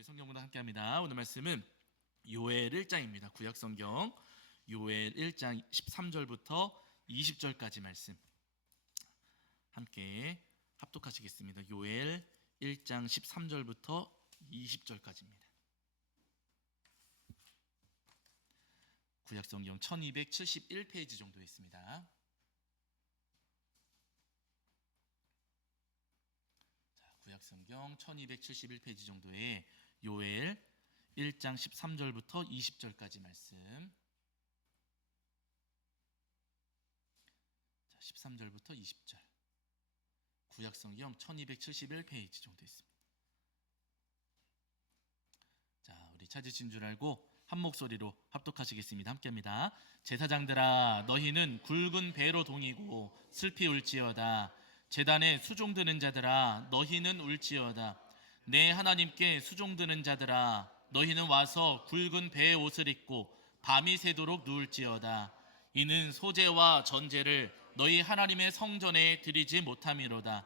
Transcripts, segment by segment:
우리 성경보다 함께합니다. 오늘 말씀은 요엘 1장입니다. 구약성경 요엘 1장 13절부터 20절까지 말씀 함께 합독하시겠습니다. 요엘 1장 13절부터 20절까지입니다. 구약성경 1271페이지 정도 있습니다. 구약성경 1271페이지 정도의 요엘 1장 13절부터 20절까지 말씀. 13절부터 20절. 구약성경 1271페이지 정도 있습니다. 자, 우리 찾으신 줄 알고 한 목소리로 합독하시겠습니다. 함께합니다. 제사장들아, 너희는 굵은 배로 동이고 슬피 울지어다. 제단에 수종드는 자들아, 너희는 울지어다. 내 하나님께 수종드는 자들아, 너희는 와서 굵은 배의 옷을 입고 밤이 새도록 누울지어다. 이는 소제와 전제를 너희 하나님의 성전에 드리지 못함이로다.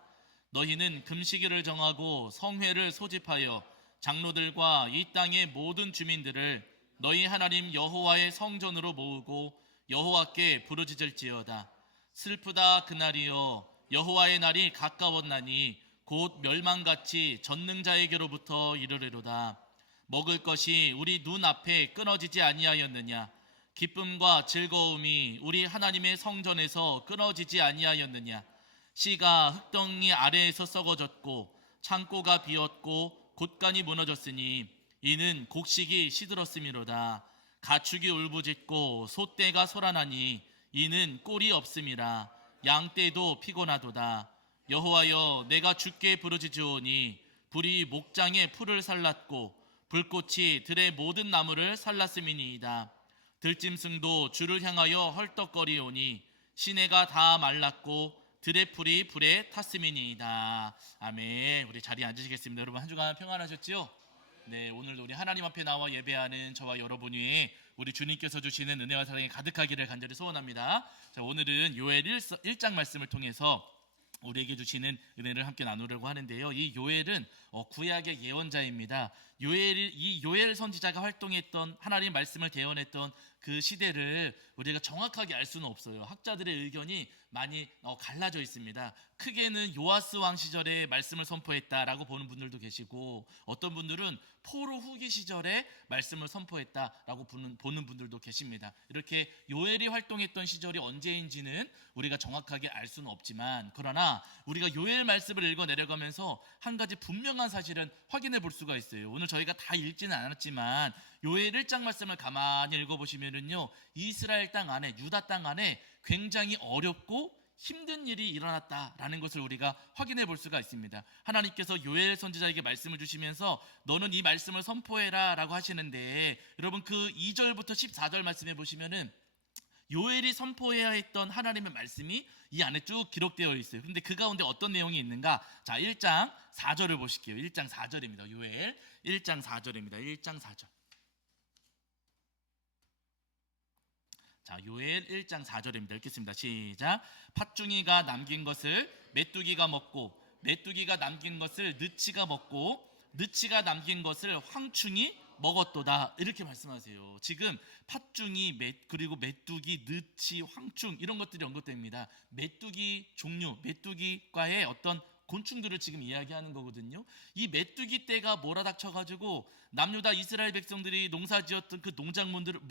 너희는 금식일을 정하고 성회를 소집하여 장로들과 이 땅의 모든 주민들을 너희 하나님 여호와의 성전으로 모으고 여호와께 부르짖을지어다. 슬프다 그날이여, 여호와의 날이 가까웠나니 곧 멸망같이 전능자에게로부터 이르리로다. 먹을 것이 우리 눈앞에 끊어지지 아니하였느냐? 기쁨과 즐거움이 우리 하나님의 성전에서 끊어지지 아니하였느냐? 씨가 흙덩이 아래에서 썩어졌고 창고가 비었고 곳간이 무너졌으니 이는 곡식이 시들었음이로다. 가축이 울부짖고 소떼가 소란하니 이는 꼴이 없음이라. 양떼도 피곤하도다. 여호와여, 내가 주께 부르짖으오니 불이 목장의 풀을 살랐고 불꽃이 들의 모든 나무를 살랐음이니이다. 들짐승도 주를 향하여 헐떡거리오니 시내가 다 말랐고 들의 풀이 불에 탔음이니이다. 아멘. 우리 자리에 앉으시겠습니다. 여러분, 한 주간 평안하셨지요? 네, 오늘도 우리 하나님 앞에 나와 예배하는 저와 여러분 위에 우리 주님께서 주시는 은혜와 사랑이 가득하기를 간절히 소원합니다. 자, 오늘은 요엘 1장 말씀을 통해서 우리에게 주시는 은혜를 함께 나누려고 하는데요. 이 요엘은 구약의 예언자입니다. 이 요엘 선지자가 활동했던 하나님의 말씀을 대언했던 그 시대를 우리가 정확하게 알 수는 없어요. 학자들의 의견이 많이 갈라져 있습니다. 크게는 요아스 왕 시절에 말씀을 선포했다라고 보는 분들도 계시고, 어떤 분들은 포로 후기 시절에 말씀을 선포했다라고 보는 분들도 계십니다. 이렇게 요엘이 활동했던 시절이 언제인지는 우리가 정확하게 알 수는 없지만, 그러나 우리가 요엘 말씀을 읽어 내려가면서 한 가지 분명한 사실은 확인해 볼 수가 있어요. 오늘 저희가 다 읽지는 않았지만 요엘 1장 말씀을 가만히 읽어보시면은요, 이스라엘 땅 안에, 유다 땅 안에 굉장히 어렵고 힘든 일이 일어났다라는 것을 우리가 확인해 볼 수가 있습니다. 하나님께서 요엘 선지자에게 말씀을 주시면서 너는 이 말씀을 선포해라 라고 하시는데, 여러분 그 2절부터 14절 말씀해 보시면은 요엘이 선포해야 했던 하나님의 말씀이 이 안에 쭉 기록되어 있어요. 근데 그 가운데 어떤 내용이 있는가? 자, 1장 4절을 보실게요. 1장 4절입니다. 요엘 1장 4절입니다. 1장 4절. 자, 요엘 1장 4절입니다. 읽겠습니다. 시작. 팥중이가 남긴 것을 메뚜기가 먹고 메뚜기가 남긴 것을 느치가 먹고 느치가 남긴 것을 황충이 먹었도다. 이렇게 말씀하세요. 지금 팥중이, 그리고 메뚜기, 느치, 황충 이런 것들이 언급됩니다. 메뚜기 종류, 메뚜기과의 어떤 곤충들을 지금 이야기하는 거거든요. 이 메뚜기 떼가 몰아닥쳐가지고 남유다 이스라엘 백성들이 농사지었던 그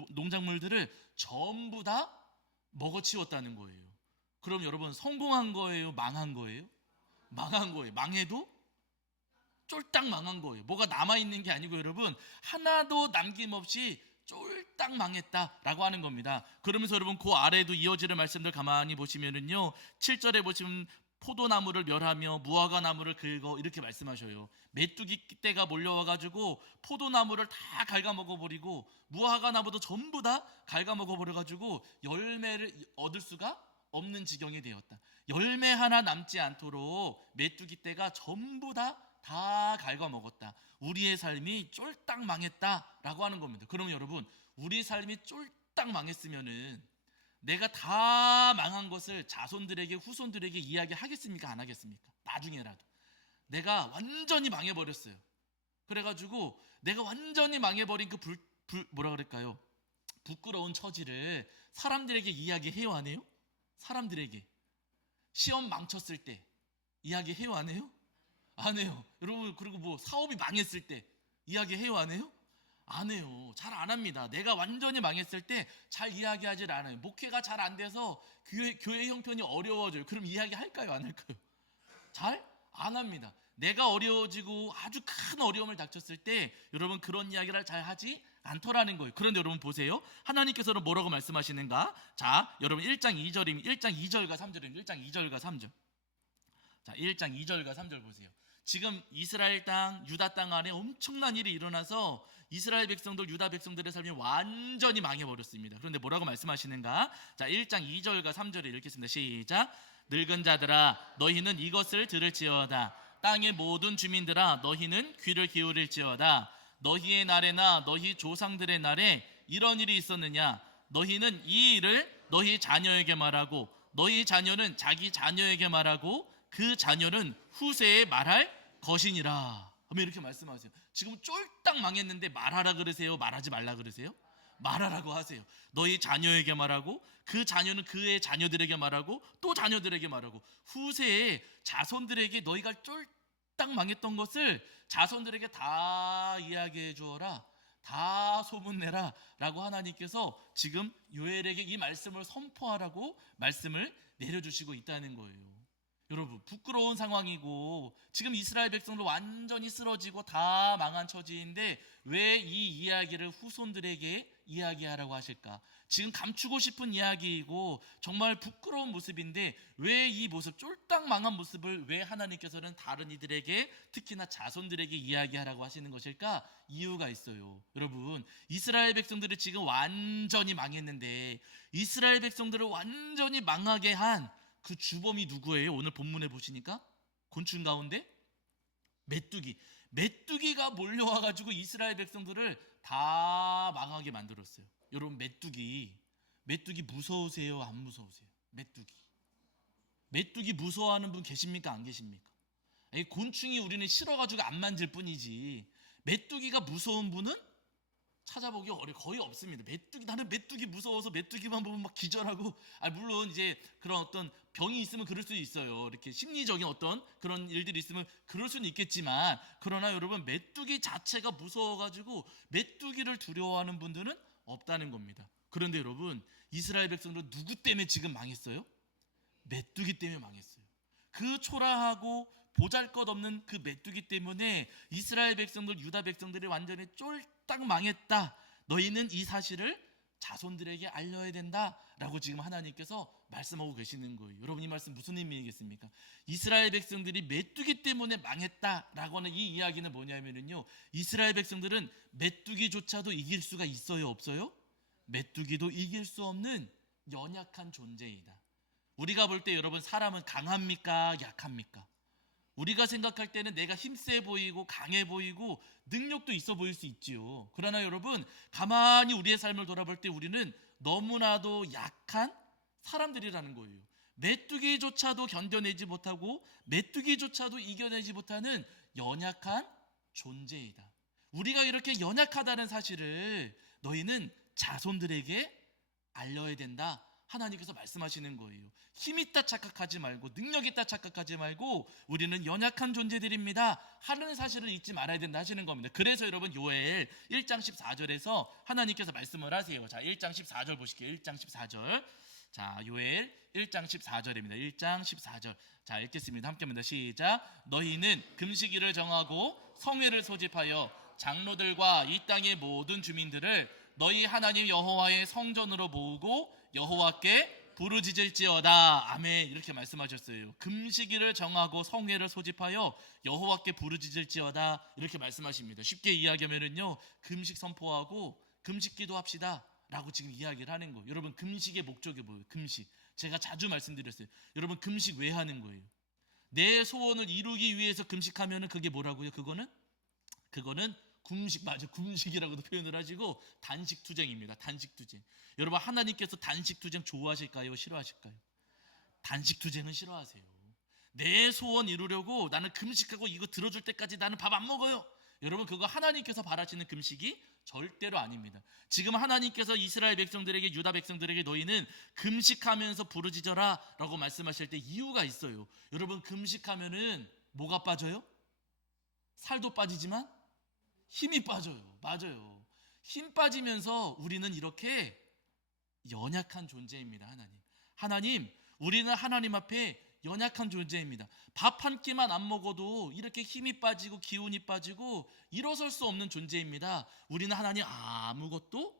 농작물들을 전부 다 먹어치웠다는 거예요. 그럼 여러분, 성공한 거예요? 망한 거예요? 망한 거예요. 망해도 쫄딱 망한 거예요. 뭐가 남아있는 게 아니고 여러분, 하나도 남김없이 쫄딱 망했다라고 하는 겁니다. 그러면서 여러분 그 아래에도 이어지는 말씀들 가만히 보시면은요, 7절에 보시면 포도나무를 멸하며 무화과 나무를 긁어 이렇게 말씀하셔요. 메뚜기 떼가 몰려와가지고 포도나무를 다 갉아먹어버리고 무화과 나무도 전부 다 갉아먹어버려가지고 열매를 얻을 수가 없는 지경이 되었다. 열매 하나 남지 않도록 메뚜기 떼가 전부 다 갉아먹었다. 우리의 삶이 쫄딱 망했다라고 하는 겁니다. 그럼 여러분, 우리 삶이 쫄딱 망했으면은 내가 다 망한 것을 자손들에게, 후손들에게 이야기하겠습니까? 안 하겠습니까? 나중에라도 내가 완전히 망해버렸어요. 그래가지고 내가 완전히 망해버린 그 뭐라 그럴까요? 부끄러운 처지를 사람들에게 이야기해요, 안 해요? 사람들에게 시험 망쳤을 때 이야기해요, 안 해요? 안 해요. 여러분, 그리고 뭐 사업이 망했을 때 이야기해요, 안 해요? 안 해요. 잘 안 합니다. 내가 완전히 망했을 때 잘 이야기하질 않아요. 목회가 잘 안 돼서 교회 형편이 어려워져요. 그럼 이야기할까요, 안 할까요? 잘 안 합니다. 내가 어려워지고 아주 큰 어려움을 닥쳤을 때 여러분 그런 이야기를 잘 하지 않더라는 거예요. 그런데 여러분 보세요. 하나님께서는 뭐라고 말씀하시는가? 자, 여러분 1장 2절입니다. 1장 2절과 3절입니다. 1장 2절과 3절. 자, 1장 2절과 3절 보세요. 지금 이스라엘 땅, 유다 땅 안에 엄청난 일이 일어나서 이스라엘 백성들, 유다 백성들의 삶이 완전히 망해버렸습니다. 그런데 뭐라고 말씀하시는가? 자, 1장 2절과 3절을 읽겠습니다. 시작. 늙은 자들아 너희는 이것을 들을지어다. 땅의 모든 주민들아 너희는 귀를 기울일지어다. 너희의 날에나 너희 조상들의 날에 이런 일이 있었느냐? 너희는 이 일을 너희 자녀에게 말하고 너희 자녀는 자기 자녀에게 말하고 그 자녀는 후세에 말할 것이니라. 이렇게 말씀하세요. 지금 쫄딱 망했는데 말하라 그러세요? 말하지 말라 그러세요? 말하라고 하세요. 너희 자녀에게 말하고 그 자녀는 그의 자녀들에게 말하고 또 자녀들에게 말하고 후세에 자손들에게 너희가 쫄딱 망했던 것을 자손들에게 다 이야기해 주어라. 다 소문내라 라고 하나님께서 지금 요엘에게 이 말씀을 선포하라고 말씀을 내려주시고 있다는 거예요. 여러분 부끄러운 상황이고 지금 이스라엘 백성들 완전히 쓰러지고 다 망한 처지인데 왜 이 이야기를 후손들에게 이야기하라고 하실까? 지금 감추고 싶은 이야기이고 정말 부끄러운 모습인데 왜 이 모습 쫄딱 망한 모습을 왜 하나님께서는 다른 이들에게 특히나 자손들에게 이야기하라고 하시는 것일까? 이유가 있어요. 여러분 이스라엘 백성들이 지금 완전히 망했는데 이스라엘 백성들을 완전히 망하게 한 그 주범이 누구예요? 오늘 본문에 보시니까 곤충 가운데 메뚜기가 몰려와가지고 이스라엘 백성들을 다 망하게 만들었어요. 여러분 메뚜기 무서우세요? 안 무서우세요? 메뚜기 무서워하는 분 계십니까? 안 계십니까? 곤충이 우리는 싫어가지고 안 만질 뿐이지 메뚜기가 무서운 분은 찾아보기 거의 없습니다. 나는 메뚜기 무서워서 메뚜기만 보면 막 기절하고, 물론 이제 그런 어떤 병이 있으면 그럴 수 있어요. 이렇게 심리적인 어떤 그런 일들이 있으면 그럴 수는 있겠지만, 그러나 여러분 메뚜기 자체가 무서워가지고 메뚜기를 두려워하는 분들은 없다는 겁니다. 그런데 여러분 이스라엘 백성들 누구 때문에 지금 망했어요? 메뚜기 때문에 망했어요. 그 초라하고 보잘것없는 그 메뚜기 때문에 이스라엘 백성들, 유다 백성들이 완전히 쫄딱 망했다. 너희는 이 사실을 자손들에게 알려야 된다라고 지금 하나님께서 말씀하고 계시는 거예요. 여러분 이 말씀 무슨 의미겠습니까? 이스라엘 백성들이 메뚜기 때문에 망했다라고 하는 이 이야기는 뭐냐면요, 이스라엘 백성들은 메뚜기조차도 이길 수가 있어요, 없어요? 메뚜기도 이길 수 없는 연약한 존재이다. 우리가 볼 때 여러분 사람은 강합니까? 약합니까? 우리가 생각할 때는 내가 힘세 보이고 강해 보이고 능력도 있어 보일 수 있지요. 그러나 여러분 가만히 우리의 삶을 돌아볼 때 우리는 너무나도 약한 사람들이라는 거예요. 메뚜기조차도 견뎌내지 못하고 메뚜기조차도 이겨내지 못하는 연약한 존재이다. 우리가 이렇게 연약하다는 사실을 너희는 자손들에게 알려야 된다. 하나님께서 말씀하시는 거예요. 힘 있다 착각하지 말고 능력 있다 착각하지 말고 우리는 연약한 존재들입니다 하는 사실을 잊지 말아야 된다 하시는 겁니다. 그래서 여러분 요엘 1장 14절에서 하나님께서 말씀을 하세요. 자, 1장 14절 보실게요. 1장 14절. 자, 요엘 1장 14절입니다. 1장 14절. 자, 읽겠습니다. 함께합니다. 시작. 너희는 금식일을 정하고 성회를 소집하여 장로들과 이 땅의 모든 주민들을 너희 하나님 여호와의 성전으로 모으고 여호와께 부르짖을지어다. 아멘. 이렇게 말씀하셨어요. 금식일을 정하고 성회를 소집하여 여호와께 부르짖을지어다. 이렇게 말씀하십니다. 쉽게 이야기하면은요, 금식 선포하고 금식 기도합시다 라고 지금 이야기를 하는 거예요. 여러분 금식의 목적이 뭐예요? 금식. 제가 자주 말씀드렸어요. 여러분 금식 왜 하는 거예요? 내 소원을 이루기 위해서 금식하면은 그게 뭐라고요? 그거는 금식, 맞아, 금식이라고도 표현을 하시고 단식투쟁입니다. 단식투쟁. 여러분 하나님께서 단식투쟁 좋아하실까요? 싫어하실까요? 단식투쟁은 싫어하세요. 내 소원 이루려고 나는 금식하고 이거 들어줄 때까지 나는 밥 안 먹어요. 여러분 그거 하나님께서 바라시는 금식이 절대로 아닙니다. 지금 하나님께서 이스라엘 백성들에게, 유다 백성들에게 너희는 금식하면서 부르짖어라 라고 말씀하실 때 이유가 있어요. 여러분 금식하면은 뭐가 빠져요? 살도 빠지지만 힘이 빠져요. 맞아요. 힘 빠지면서 우리는 이렇게 연약한 존재입니다. 하나님, 우리는 하나님 앞에 연약한 존재입니다. 밥 한 끼만 안 먹어도 이렇게 힘이 빠지고 기운이 빠지고 일어설 수 없는 존재입니다. 우리는 하나님 아무것도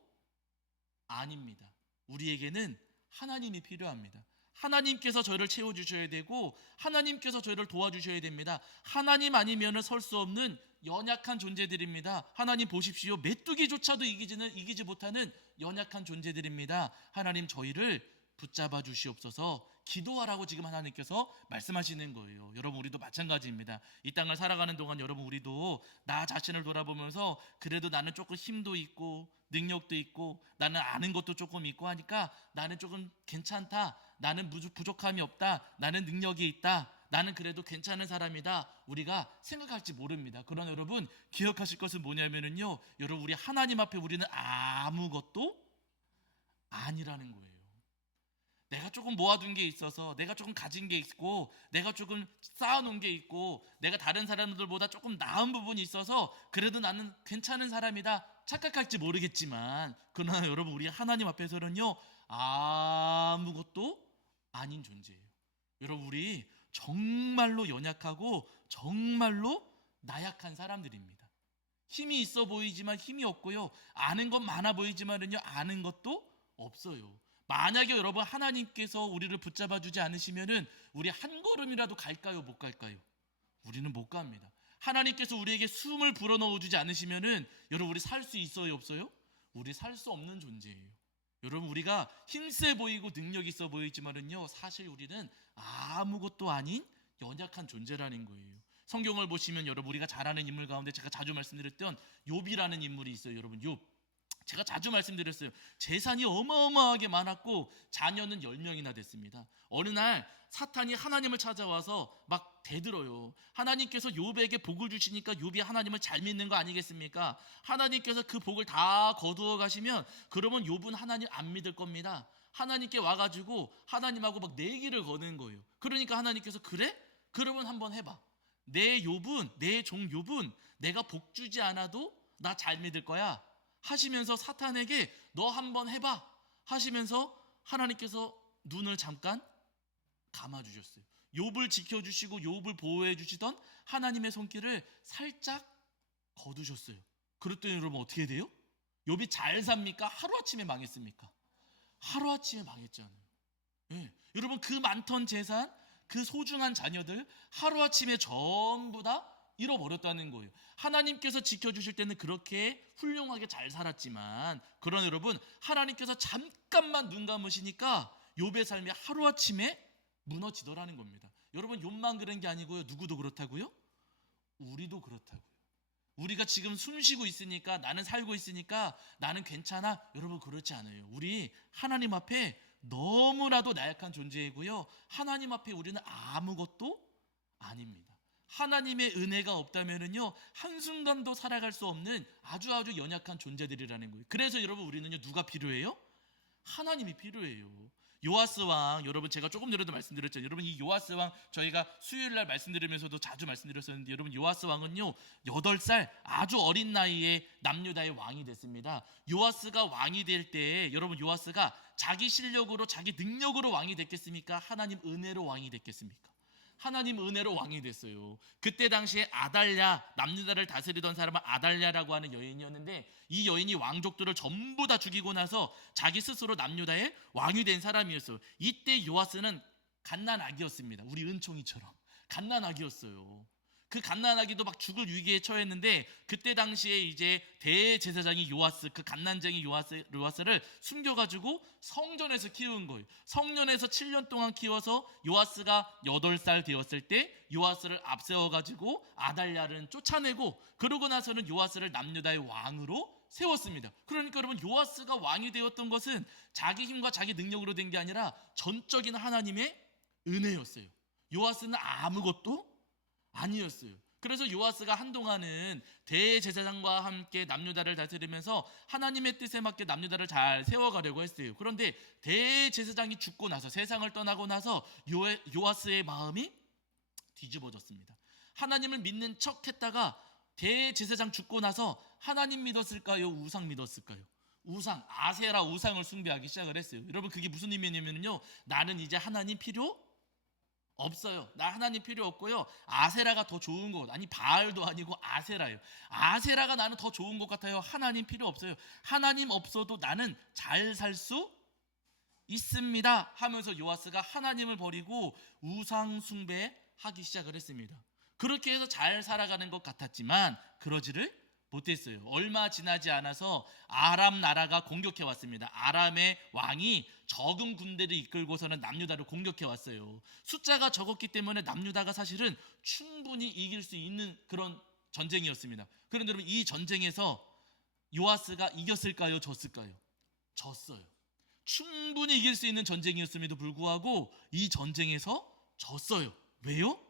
아닙니다. 우리에게는 하나님이 필요합니다. 하나님께서 저희를 채워주셔야 되고 하나님께서 저희를 도와주셔야 됩니다. 하나님 아니면 설 수 없는 연약한 존재들입니다. 하나님 보십시오. 메뚜기조차도 이기지 못하는 연약한 존재들입니다. 하나님 저희를 붙잡아 주시옵소서. 기도하라고 지금 하나님께서 말씀하시는 거예요. 여러분 우리도 마찬가지입니다. 이 땅을 살아가는 동안 여러분 우리도 나 자신을 돌아보면서 그래도 나는 조금 힘도 있고 능력도 있고 나는 아는 것도 조금 있고 하니까 나는 조금 괜찮다. 나는 부족함이 없다. 나는 능력이 있다. 나는 그래도 괜찮은 사람이다. 우리가 생각할지 모릅니다. 그러나 여러분 기억하실 것은 뭐냐면요. 여러분 우리 하나님 앞에 우리는 아무것도 아니라는 거예요. 내가 조금 모아둔 게 있어서 내가 조금 가진 게 있고 내가 조금 쌓아놓은 게 있고 내가 다른 사람들보다 조금 나은 부분이 있어서 그래도 나는 괜찮은 사람이다 착각할지 모르겠지만 그러나 여러분 우리 하나님 앞에서는요 아무것도 아닌 존재예요. 여러분 우리 정말로 연약하고 정말로 나약한 사람들입니다. 힘이 있어 보이지만 힘이 없고요. 아는 건 많아 보이지만은요 아는 것도 없어요. 만약에 여러분 하나님께서 우리를 붙잡아 주지 않으시면은 우리 한 걸음이라도 갈까요? 못 갈까요? 우리는 못 갑니다. 하나님께서 우리에게 숨을 불어넣어 주지 않으시면은 여러분 우리 살 수 있어요? 없어요? 우리 살 수 없는 존재예요. 여러분 우리가 힘세 보이고 능력 있어 보이지만은요 사실 우리는 아무것도 아닌 연약한 존재라는 거예요. 성경을 보시면 여러분 우리가 잘 아는 인물 가운데 제가 자주 말씀드렸던 욥이라는 인물이 있어요. 여러분 욥 제가 자주 말씀드렸어요. 재산이 어마어마하게 많았고 자녀는 10명이나 됐습니다. 어느 날 사탄이 하나님을 찾아와서 막 대들어요. 하나님께서 욥에게 복을 주시니까 욥이 하나님을 잘 믿는 거 아니겠습니까? 하나님께서 그 복을 다 거두어 가시면 그러면 욥은 하나님 안 믿을 겁니다. 하나님께 와가지고 하나님하고 막 내기를 거는 거예요. 그러니까 하나님께서 그래? 그러면 한번 해봐. 내 종 욥은 내가 복 주지 않아도 나 잘 믿을 거야 하시면서 사탄에게 너 한번 해봐 하시면서 하나님께서 눈을 잠깐 감아주셨어요. 욥을 지켜주시고 욥을 보호해 주시던 하나님의 손길을 살짝 거두셨어요. 그랬더니 여러분 어떻게 돼요? 욥이 잘 삽니까? 하루아침에 망했습니까? 하루아침에 망했잖아요. 네. 여러분 그 많던 재산, 그 소중한 자녀들 하루아침에 전부 다 잃어버렸다는 거예요. 하나님께서 지켜주실 때는 그렇게 훌륭하게 잘 살았지만 그러나 여러분 하나님께서 잠깐만 눈 감으시니까 욥의 삶이 하루아침에 무너지더라는 겁니다. 여러분 욥만 그런 게 아니고요. 누구도 그렇다고요? 우리도 그렇다고요. 우리가 지금 숨 쉬고 있으니까 나는 살고 있으니까 나는 괜찮아. 여러분 그렇지 않아요. 우리 하나님 앞에 너무나도 나약한 존재이고요. 하나님 앞에 우리는 아무것도 아닙니다. 하나님의 은혜가 없다면은요 한순간도 살아갈 수 없는 아주 연약한 존재들이라는 거예요. 그래서 여러분 우리는요 누가 필요해요? 하나님이 필요해요. 요아스 왕 여러분 제가 조금 전에도 말씀드렸죠. 여러분 이 요아스 왕 저희가 수요일날 말씀드리면서도 자주 말씀드렸었는데 여러분 요아스 왕은요 8살 아주 어린 나이에 남유다의 왕이 됐습니다. 요아스가 왕이 될 때 여러분 요아스가 자기 실력으로 자기 능력으로 왕이 됐겠습니까? 하나님 은혜로 왕이 됐겠습니까? 하나님 은혜로 왕이 됐어요. 그때 당시에 아달랴 남유다를 다스리던 사람은 아달랴라고 하는 여인이었는데 이 여인이 왕족들을 전부 다 죽이고 나서 자기 스스로 남유다의 왕이 된 사람이었어요. 이때 요아스는 갓난아기였습니다. 우리 은총이처럼 갓난아기였어요. 그 갓난아기도 막 죽을 위기에 처했는데 그때 당시에 이제 대제사장이 요아스 그 갓난쟁이 요아스를 숨겨가지고 성전에서 키운 거예요. 성전에서 7년 동안 키워서 요아스가 8살 되었을 때 요아스를 앞세워가지고 아달랴를 쫓아내고 그러고 나서는 요아스를 남유다의 왕으로 세웠습니다. 그러니까 여러분 요아스가 왕이 되었던 것은 자기 힘과 자기 능력으로 된 게 아니라 전적인 하나님의 은혜였어요. 요아스는 아무것도 아니었어요. 그래서 요아스가 한동안은 대제사장과 함께 남유다를 다스리면서 하나님의 뜻에 맞게 남유다를 잘 세워가려고 했어요. 그런데 대제사장이 죽고 나서, 세상을 떠나고 나서 요아스의 마음이 뒤집어졌습니다. 하나님을 믿는 척 했다가 대제사장 죽고 나서 하나님 믿었을까요? 우상 믿었을까요? 우상, 아세라 우상을 숭배하기 시작을 했어요. 여러분, 그게 무슨 의미냐면요, 나는 이제 하나님 필요 없어요. 나 하나님 필요 없고요, 아세라가 더 좋은 것, 아니 바알도 아니고 아세라예요. 아세라가 나는 더 좋은 것 같아요. 하나님 필요 없어요. 하나님 없어도 나는 잘 살 수 있습니다 하면서 요아스가 하나님을 버리고 우상 숭배하기 시작을 했습니다. 그렇게 해서 잘 살아가는 것 같았지만 그러지를 못했어요. 얼마 지나지 않아서 아람 나라가 공격해 왔습니다. 아람의 왕이 적은 군대를 이끌고서는 남유다를 공격해 왔어요. 숫자가 적었기 때문에 남유다가 사실은 충분히 이길 수 있는 그런 전쟁이었습니다. 그런데 여러분, 이 전쟁에서 요아스가 이겼을까요? 졌을까요? 졌어요. 충분히 이길 수 있는 전쟁이었음에도 불구하고 이 전쟁에서 졌어요. 왜요?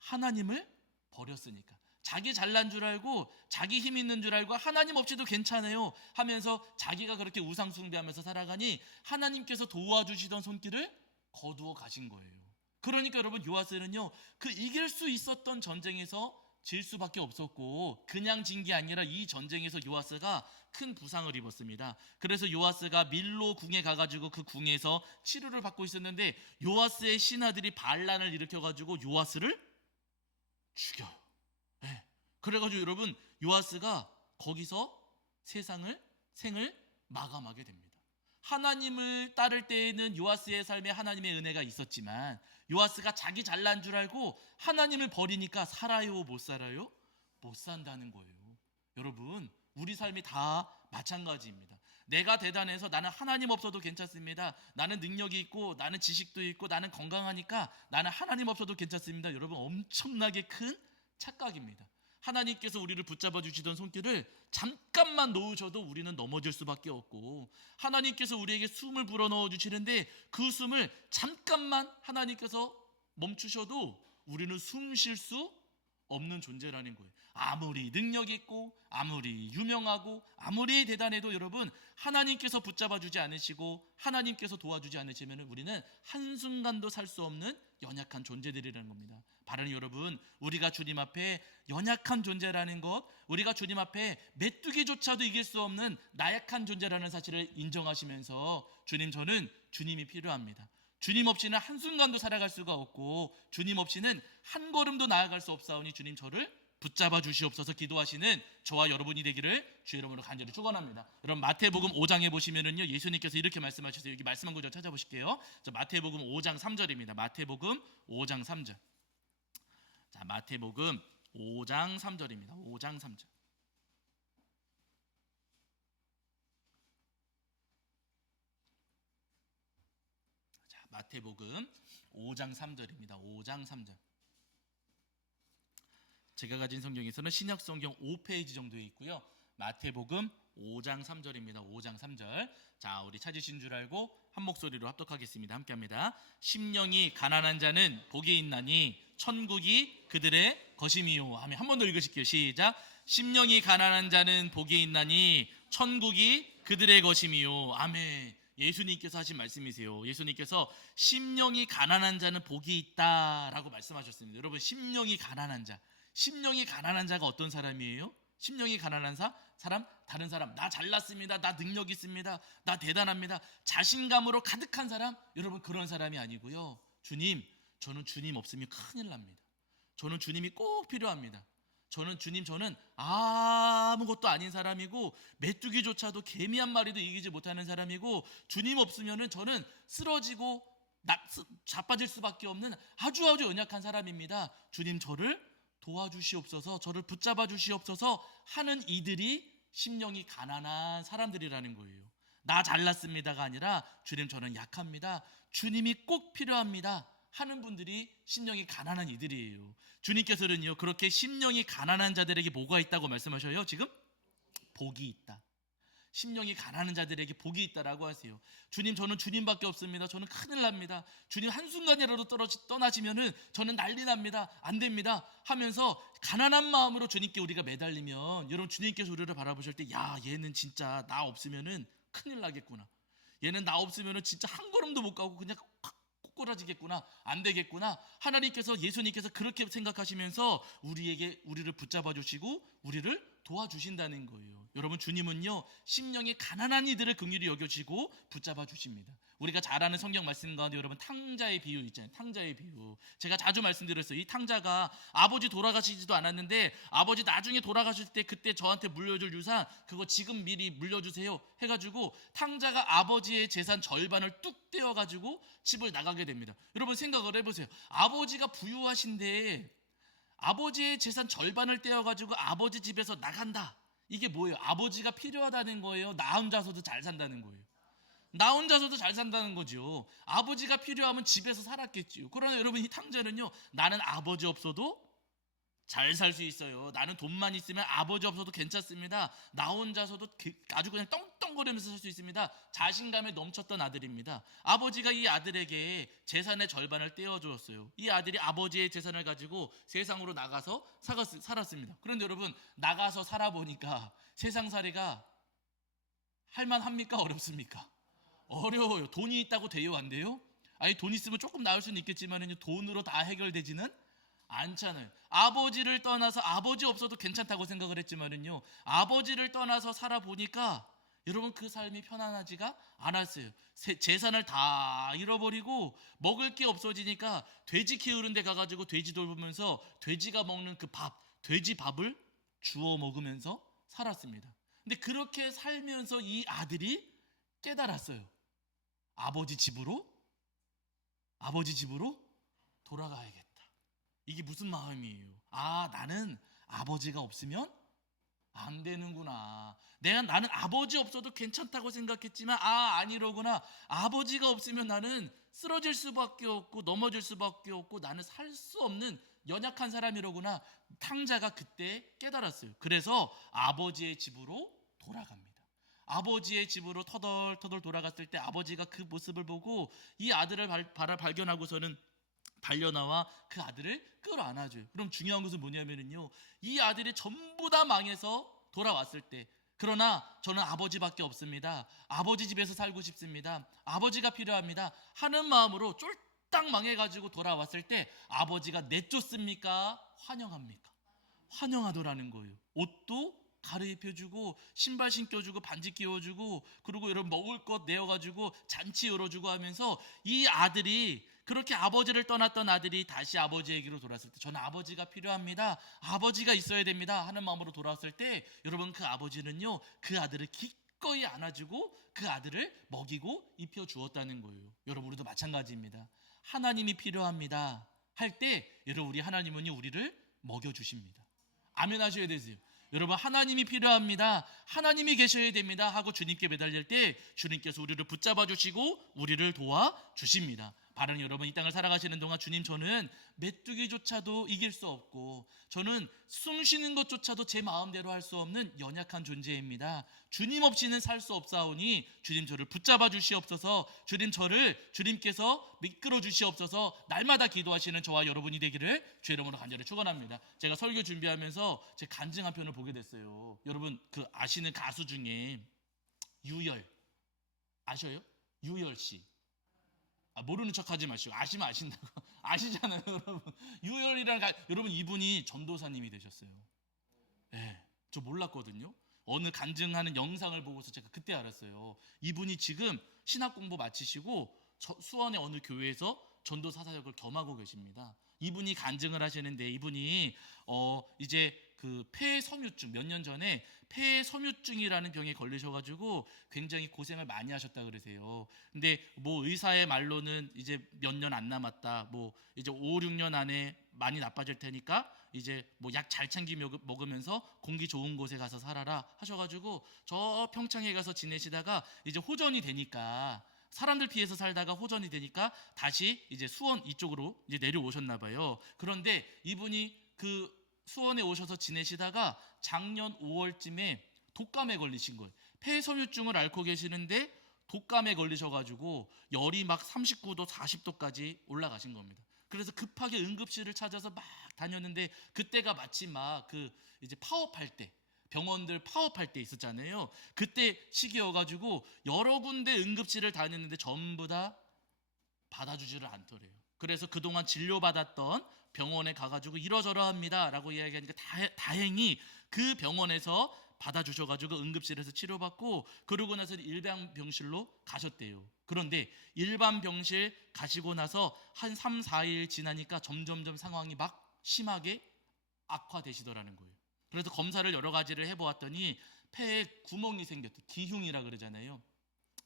하나님을 버렸으니까. 자기 잘난 줄 알고, 자기 힘 있는 줄 알고, 하나님 없이도 괜찮아요 하면서 자기가 그렇게 우상 숭배하면서 살아가니 하나님께서 도와주시던 손길을 거두어 가신 거예요. 그러니까 여러분, 요아스는요, 그 이길 수 있었던 전쟁에서 질 수밖에 없었고, 그냥 진 게 아니라 이 전쟁에서 요아스가 큰 부상을 입었습니다. 그래서 요아스가 밀로 궁에 가가지고 그 궁에서 치료를 받고 있었는데, 요아스의 신하들이 반란을 일으켜가지고 요아스를 죽여요. 네. 그래가지고 여러분, 요아스가 거기서 생을 마감하게 됩니다. 하나님을 따를 때에는 요아스의 삶에 하나님의 은혜가 있었지만, 요아스가 자기 잘난 줄 알고 하나님을 버리니까 살아요, 못 살아요? 못 산다는 거예요. 여러분, 우리 삶이 다 마찬가지입니다. 내가 대단해서 나는 하나님 없어도 괜찮습니다, 나는 능력이 있고 나는 지식도 있고 나는 건강하니까 나는 하나님 없어도 괜찮습니다. 여러분, 엄청나게 큰 착각입니다. 하나님께서 우리를 붙잡아 주시던 손길을 잠깐만 놓으셔도 우리는 넘어질 수밖에 없고, 하나님께서 우리에게 숨을 불어넣어 주시는데 그 숨을 잠깐만 하나님께서 멈추셔도 우리는 숨 쉴 수 없는 존재라는 거예요. 아무리 능력 있고 아무리 유명하고 아무리 대단해도 여러분, 하나님께서 붙잡아 주지 않으시고 하나님께서 도와주지 않으시면 우리는 한순간도 살 수 없는 연약한 존재들이라는 겁니다. 바로 여러분, 우리가 주님 앞에 연약한 존재라는 것, 우리가 주님 앞에 메뚜기조차도 이길 수 없는 나약한 존재라는 사실을 인정하시면서, 주님, 저는 주님이 필요합니다. 주님 없이는 한순간도 살아갈 수가 없고 주님 없이는 한 걸음도 나아갈 수 없사오니 주님, 저를 붙잡아 주시옵소서 기도하시는 저와 여러분이 되기를 주의 이름으로 간절히 축원합니다. 여러분, 마태복음 5장에 보시면은요, 예수님께서 이렇게 말씀하셨어요. 여기 말씀한 구절 찾아보실게요. 자, 마태복음 5장 3절입니다. 마태복음 5장 3절. 자, 마태복음 5장 3절입니다. 5장 3절. 자, 마태복음 5장 3절입니다. 5장 3절. 제가 가진 성경에서는 신약 성경 5페이지 정도에 있고요. 마태복음 5장 3절입니다. 5장 3절. 자, 우리 찾으신 줄 알고 한 목소리로 합독하겠습니다. 함께합니다. 심령이 가난한 자는 복이 있나니 천국이 그들의 것임이요. 하면 한 번 더 읽으실게요. 시작. 심령이 가난한 자는 복이 있나니 천국이 그들의 것임이요. 아멘. 예수님께서 하신 말씀이세요. 예수님께서 심령이 가난한 자는 복이 있다라고 말씀하셨습니다. 여러분, 심령이 가난한 자가 어떤 사람이에요? 심령이 가난한 사람, 다른 사람, 나 잘났습니다, 나 능력 있습니다, 나 대단합니다, 자신감으로 가득한 사람, 여러분, 그런 사람이 아니고요. 주님, 저는 주님 없으면 큰일 납니다. 저는 주님이 꼭 필요합니다. 저는 아무것도 아닌 사람이고 메뚜기조차도 개미 한 마리도 이기지 못하는 사람이고, 주님 없으면 저는 쓰러지고 자빠질 수밖에 없는 아주 연약한 사람입니다. 주님, 저를 도와주시옵소서, 저를 붙잡아 주시옵소서 하는 이들이 심령이 가난한 사람들이라는 거예요. 나 잘났습니다가 아니라 주님, 저는 약합니다, 주님이 꼭 필요합니다 하는 분들이 심령이 가난한 이들이에요. 주님께서는요, 그렇게 심령이 가난한 자들에게 뭐가 있다고 말씀하셔요? 지금 복이 있다. 심령이 가난한 자들에게 복이 있다라고 하세요. 주님, 저는 주님밖에 없습니다. 저는 큰일 납니다. 주님, 한순간이라도 떠나시면은 저는 난리 납니다. 안 됩니다 하면서 가난한 마음으로 주님께 우리가 매달리면, 여러분, 주님께서 우리를 바라보실 때, 야, 얘는 진짜 나 없으면은 큰일 나겠구나, 얘는 나 없으면은 진짜 한 걸음도 못 가고 그냥 꼬꾸라지겠구나, 안 되겠구나, 하나님께서, 예수님께서 그렇게 생각하시면서 우리를 붙잡아 주시고 우리를 도와주신다는 거예요. 여러분, 주님은요, 심령이 가난한 이들을 긍휼히 여겨주시고 붙잡아 주십니다. 우리가 잘 아는 성경 말씀 가운데 여러분, 탕자의 비유 있잖아요. 탕자의 비유, 제가 자주 말씀드렸어요. 이 탕자가 아버지 돌아가시지도 않았는데, 아버지 나중에 돌아가실 때 그때 저한테 물려줄 유산 그거 지금 미리 물려주세요 해가지고 탕자가 아버지의 재산 절반을 뚝 떼어가지고 집을 나가게 됩니다. 여러분, 생각을 해보세요. 아버지가 부유하신데 아버지의 재산 절반을 떼어가지고 아버지 집에서 나간다. 이게 뭐예요? 아버지가 필요하다는 거예요? 나 혼자서도 잘 산다는 거예요? 나 혼자서도 잘 산다는 거죠. 아버지가 필요하면 집에서 살았겠지요. 그러나 여러분, 이 탕자는요, 나는 아버지 없어도 잘 살 수 있어요. 나는 돈만 있으면 아버지 없어도 괜찮습니다. 나 혼자서도 아주 그냥 떵떵거리면서 살 수 있습니다. 자신감에 넘쳤던 아들입니다. 아버지가 이 아들에게 재산의 절반을 떼어주었어요. 이 아들이 아버지의 재산을 가지고 세상으로 나가서 살았습니다. 그런데 여러분, 나가서 살아보니까 세상살이가 할만합니까? 어렵습니까? 어려워요. 돈이 있다고 돼요? 안 돼요? 아니, 돈 있으면 조금 나을 수는 있겠지만 돈으로 다 해결되지는 않잖아요. 아버지를 떠나서, 아버지 없어도 괜찮다고 생각을 했지만은요, 아버지를 떠나서 살아보니까 여러분, 그 삶이 편안하지가 않았어요. 재산을 다 잃어버리고 먹을 게 없어지니까 돼지 키우는 데 가가지고 돼지 돌보면서 돼지가 먹는 그 돼지 밥을 주워 먹으면서 살았습니다. 근데 그렇게 살면서 이 아들이 깨달았어요. 아버지 집으로 돌아가야겠다. 이게 무슨 마음이에요? 아, 나는 아버지가 없으면 안 되는구나. 나는 아버지 없어도 괜찮다고 생각했지만, 아니로구나. 아버지가 없으면 나는 쓰러질 수밖에 없고 넘어질 수밖에 없고 나는 살 수 없는 연약한 사람이로구나. 탕자가 그때 깨달았어요. 그래서 아버지의 집으로 돌아갑니다. 아버지의 집으로 터덜터덜 돌아갔을 때 아버지가 그 모습을 보고 이 아들을 발견하고서는 달려나와 그 아들을 끌어안아줘요. 그럼 중요한 것은 뭐냐면요, 이 아들이 전부 다 망해서 돌아왔을 때, 그러나 저는 아버지밖에 없습니다, 아버지 집에서 살고 싶습니다, 아버지가 필요합니다 하는 마음으로 쫄딱 망해가지고 돌아왔을 때 아버지가 내쫓습니까? 환영합니까? 환영하더라는 거예요. 옷도 갈아입혀주고 신발 신겨주고 반지 끼워주고, 그리고 여러분, 먹을 것 내어가지고 잔치 열어주고 하면서 이 아들이, 그렇게 아버지를 떠났던 아들이 다시 아버지에게로 돌아왔을 때, 저는 아버지가 필요합니다, 아버지가 있어야 됩니다 하는 마음으로 돌아왔을 때, 여러분, 그 아버지는요, 그 아들을 기꺼이 안아주고 그 아들을 먹이고 입혀주었다는 거예요. 여러분, 우리도 마찬가지입니다. 하나님이 필요합니다 할 때, 여러분, 우리 하나님은요, 우리를 먹여주십니다. 아멘 하셔야 되세요. 여러분, 하나님이 필요합니다, 하나님이 계셔야 됩니다 하고 주님께 매달릴 때 주님께서 우리를 붙잡아 주시고 우리를 도와주십니다. 바로 여러분, 이 땅을 살아가시는 동안 주님, 저는 메뚜기조차도 이길 수 없고 저는 숨 쉬는 것조차도 제 마음대로 할 수 없는 연약한 존재입니다. 주님 없이는 살 수 없사오니 주님, 저를 붙잡아 주시옵소서. 주님께서 이끌어 주시옵소서. 날마다 기도하시는 저와 여러분이 되기를 주의 이름으로 간절히 축원합니다. 제가 설교 준비하면서 제 간증 한 편을 보게 됐어요. 여러분, 그 아시는 가수 중에 유열 아셔요? 유열 씨. 모르는 척하지 마시고, 아시면 아신다고. 아시잖아요, 여러분. 유열이라는 여러분, 이분이 전도사님이 되셨어요. 네, 저 몰랐거든요. 어느 간증하는 영상을 보고서 제가 그때 알았어요. 이분이 지금 신학 공부 마치시고 수원의 어느 교회에서 전도사 사역을 겸하고 계십니다. 이분이 간증을 하시는데, 이분이 이제 그 폐섬유증, 몇 년 전에 폐섬유증이라는 병에 걸리셔가지고 굉장히 고생을 많이 하셨다 그러세요. 근데 뭐 의사의 말로는 이제 몇 년 안 남았다, 뭐 이제 5, 6년 안에 많이 나빠질 테니까 이제 뭐 약 잘 챙기 먹으면서 공기 좋은 곳에 가서 살아라 하셔가지고 저 평창에 가서 지내시다가 이제 호전이 되니까, 사람들 피해서 살다가 호전이 되니까 다시 이제 수원 이쪽으로 이제 내려오셨나 봐요. 그런데 이분이 그 수원에 오셔서 지내시다가 작년 5월쯤에 독감에 걸리신 거예요. 폐섬유증을 앓고 계시는데 독감에 걸리셔가지고 열이 막 39도, 40도까지 올라가신 겁니다. 그래서 급하게 응급실을 찾아서 막 다녔는데 그때가 마침 막 그 이제 파업할 때 병원들 파업할 때 있었잖아요. 그때 시기여가지고 여러 군데 응급실을 다녔는데 전부 다 받아주지를 않더래요. 그래서 그동안 진료받았던 병원에 가가지고 이러저러합니다 라고 이야기하니까 다행히 그 병원에서 받아주셔가지고 응급실에서 치료받고 그러고 나서 일반 병실로 가셨대요. 그런데 일반 병실 가시고 나서 한 3, 4일 지나니까 점점점 상황이 막 심하게 악화되시더라는 거예요. 그래서 검사를 여러 가지를 해보았더니 폐에 구멍이 생겼대. 기흉이라 그러잖아요.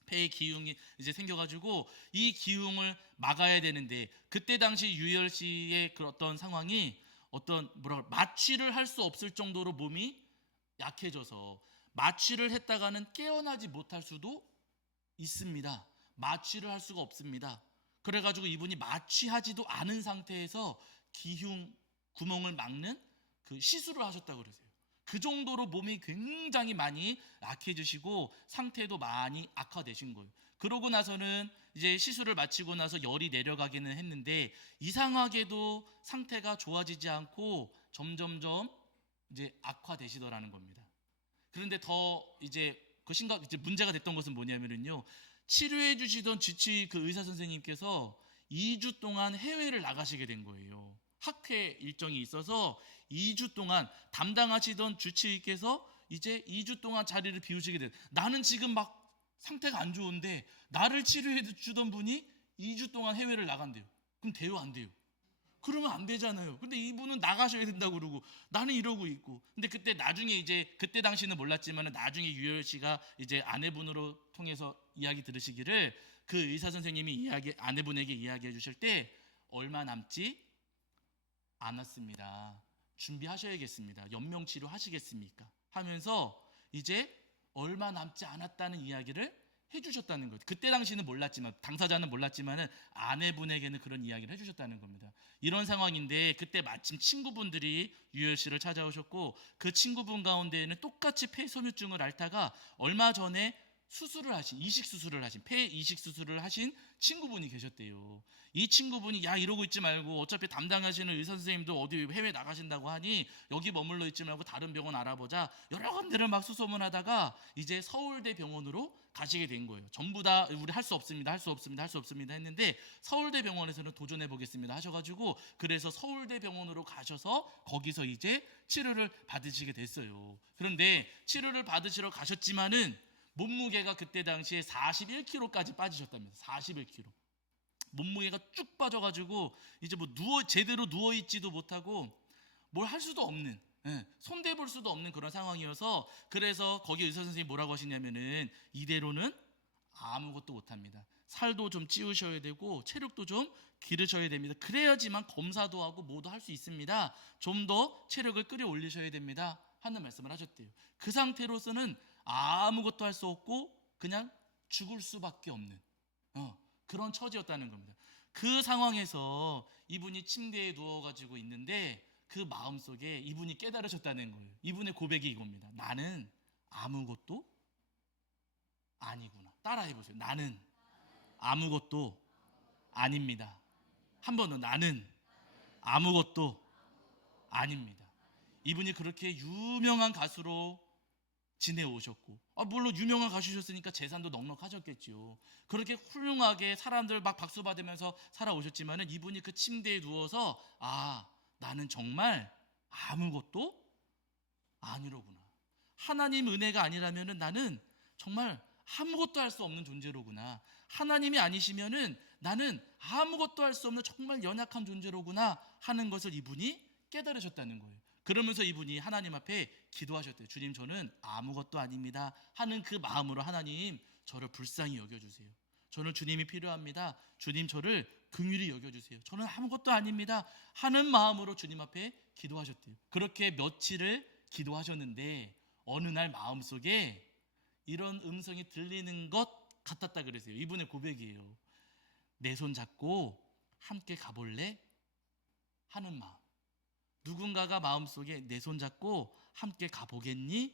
폐에 기흉이 이제 생겨가지고 이 기흉을 막아야 되는데 그때 당시 유열 씨의 그 어떤 상황이 어떤 마취를 할 수 없을 정도로 몸이 약해져서 마취를 했다가는 깨어나지 못할 수도 있습니다. 마취를 할 수가 없습니다. 그래가지고 이분이 마취하지도 않은 상태에서 기흉 구멍을 막는 그 시술을 하셨다고 그러세요. 그 정도로 몸이 굉장히 많이 약해지시고 상태도 많이 악화되신 거예요. 그러고 나서는 이제 시술을 마치고 나서 열이 내려가기는 했는데 이상하게도 상태가 좋아지지 않고 점점점 이제 악화되시더라는 겁니다. 그런데 더 이제 이제 문제가 됐던 것은 뭐냐면요. 치료해 주시던 주치 그 의사 선생님께서 2주 동안 해외를 나가시게 된 거예요. 학회 일정이 있어서 2주 동안 담당하시던 주치의께서 이제 2주 동안 자리를 비우시게 된. 나는 지금 막 상태가 안 좋은데 나를 치료해 주던 분이 2주 동안 해외를 나간대요. 그럼 돼요, 안 돼요? 그러면 안 되잖아요. 근데 이분은 나가셔야 된다고 그러고 나는 이러고 있고. 근데 그때 나중에 이제 그때 당시는 몰랐지만 나중에 유열 씨가 이제 아내분으로 통해서 이야기 들으시기를 그 의사 선생님이 아내분에게 이야기해 주실 때 얼마 남지 않았습니다. 준비하셔야겠습니다. 연명 치료 하시겠습니까? 하면서 이제 얼마 남지 않았다는 이야기를 해주셨다는 거예요. 그때 당시는 몰랐지만 당사자는 몰랐지만은 아내분에게는 그런 이야기를 해주셨다는 겁니다. 이런 상황인데 그때 마침 친구분들이 유열 씨를 찾아오셨고 그 친구분 가운데에는 똑같이 폐섬유증을 앓다가 얼마 전에 이식 수술을 하신 폐 이식 수술을 하신 친구분이 계셨대요. 이 친구분이 야 이러고 있지 말고 어차피 담당하시는 의사 선생님도 어디 해외 나가신다고 하니 여기 머물러 있지 말고 다른 병원 알아보자 여러 군데를 막 수소문하다가 이제 서울대 병원으로 가시게 된 거예요. 전부 다 우리 할 수 없습니다 할 수 없습니다 할 수 없습니다 했는데 서울대 병원에서는 도전해 보겠습니다 하셔가지고 그래서 서울대 병원으로 가셔서 거기서 이제 치료를 받으시게 됐어요. 그런데 치료를 받으시러 가셨지만은 몸무게가 그때 당시에 41kg까지 빠지셨답니다. 41kg. 몸무게가 쭉 빠져가지고 이제 뭐 제대로 누워 있지도 못하고 뭘 할 수도 없는, 손대볼 수도 없는 그런 상황이어서 그래서 거기 의사 선생님이 뭐라고 하시냐면은 이대로는 아무것도 못합니다. 살도 좀 찌우셔야 되고 체력도 좀 기르셔야 됩니다. 그래야지만 검사도 하고 뭐도 할 수 있습니다. 좀 더 체력을 끌어올리셔야 됩니다. 하는 말씀을 하셨대요. 그 상태로서는 아무것도 할 수 없고 그냥 죽을 수밖에 없는 그런 처지였다는 겁니다. 그 상황에서 이분이 침대에 누워가지고 있는데 그 마음속에 이분이 깨달으셨다는 거예요. 이분의 고백이 이겁니다. 나는 아무것도 아니구나. 따라해보세요. 나는 아무것도 아닙니다. 한 번 더. 나는 아무것도 아닙니다. 이분이 그렇게 유명한 가수로 지내오셨고 물론 유명한 가수셨으니까 재산도 넉넉하셨겠죠. 그렇게 훌륭하게 사람들 막 박수 받으면서 살아오셨지만은 이분이 그 침대에 누워서 나는 정말 아무것도 아니로구나. 하나님 은혜가 아니라면은 나는 정말 아무것도 할 수 없는 존재로구나. 하나님이 아니시면은 나는 아무것도 할 수 없는 정말 연약한 존재로구나 하는 것을 이분이 깨달으셨다는 거예요. 그러면서 이분이 하나님 앞에 기도하셨대요. 주님, 저는 아무것도 아닙니다 하는 그 마음으로 하나님 저를 불쌍히 여겨주세요. 저는 주님이 필요합니다. 주님 저를 긍휼히 여겨주세요. 저는 아무것도 아닙니다 하는 마음으로 주님 앞에 기도하셨대요. 그렇게 며칠을 기도하셨는데 어느 날 마음속에 이런 음성이 들리는 것 같았다 그랬어요. 이분의 고백이에요. 내 손 잡고 함께 가볼래? 하는 마음. 누군가가 마음속에 내 손 잡고 함께 가보겠니?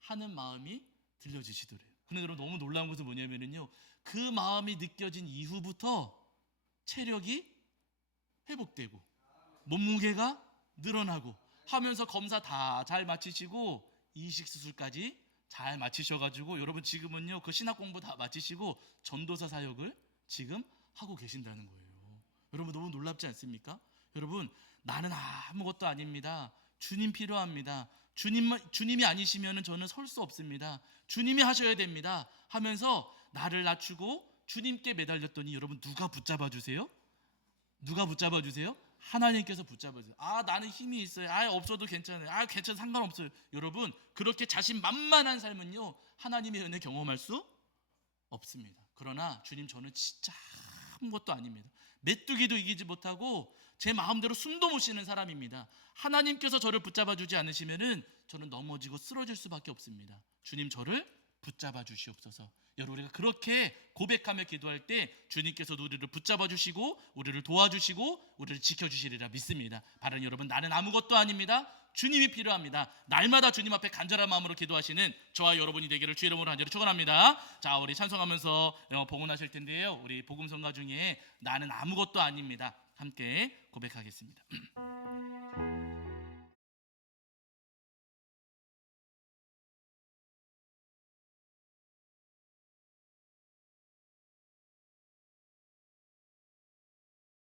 하는 마음이 들려지시더래요. 근데 여러분 너무 놀라운 것은 뭐냐면요, 그 마음이 느껴진 이후부터 체력이 회복되고 몸무게가 늘어나고 하면서 검사 다 잘 마치시고 이식 수술까지 잘 마치셔가지고 여러분 지금은요 그 신학 공부 다 마치시고 전도사 사역을 지금 하고 계신다는 거예요. 여러분 너무 놀랍지 않습니까? 여러분 나는 아무것도 아닙니다. 주님 필요합니다. 주님이 아니시면 저는 설 수 없습니다. 주님이 하셔야 됩니다 하면서 나를 낮추고 주님께 매달렸더니 여러분 누가 붙잡아 주세요? 누가 붙잡아 주세요? 하나님께서 붙잡아 주세요. 나는 힘이 있어요. 없어도 괜찮아요. 괜찮아, 상관없어요. 여러분 그렇게 자신만만한 삶은요 하나님의 은혜 경험할 수 없습니다. 그러나 주님 저는 진짜 아무것도 아닙니다. 메뚜기도 이기지 못하고 제 마음대로 숨도 못 쉬는 사람입니다. 하나님께서 저를 붙잡아 주지 않으시면은 저는 넘어지고 쓰러질 수밖에 없습니다. 주님 저를 붙잡아 주시옵소서. 여러분 우리가 그렇게 고백하며 기도할 때 주님께서도 우리를 붙잡아 주시고 우리를 도와주시고 우리를 지켜주시리라 믿습니다. 바른 여러분 나는 아무것도 아닙니다. 주님이 필요합니다. 날마다 주님 앞에 간절한 마음으로 기도하시는 저와 여러분이 되기를 주의 이름으로 간절히 축원합니다. 자, 우리 찬송하면서 복음하실 텐데요, 우리 복음성가 중에 나는 아무것도 아닙니다 함께 고백하겠습니다.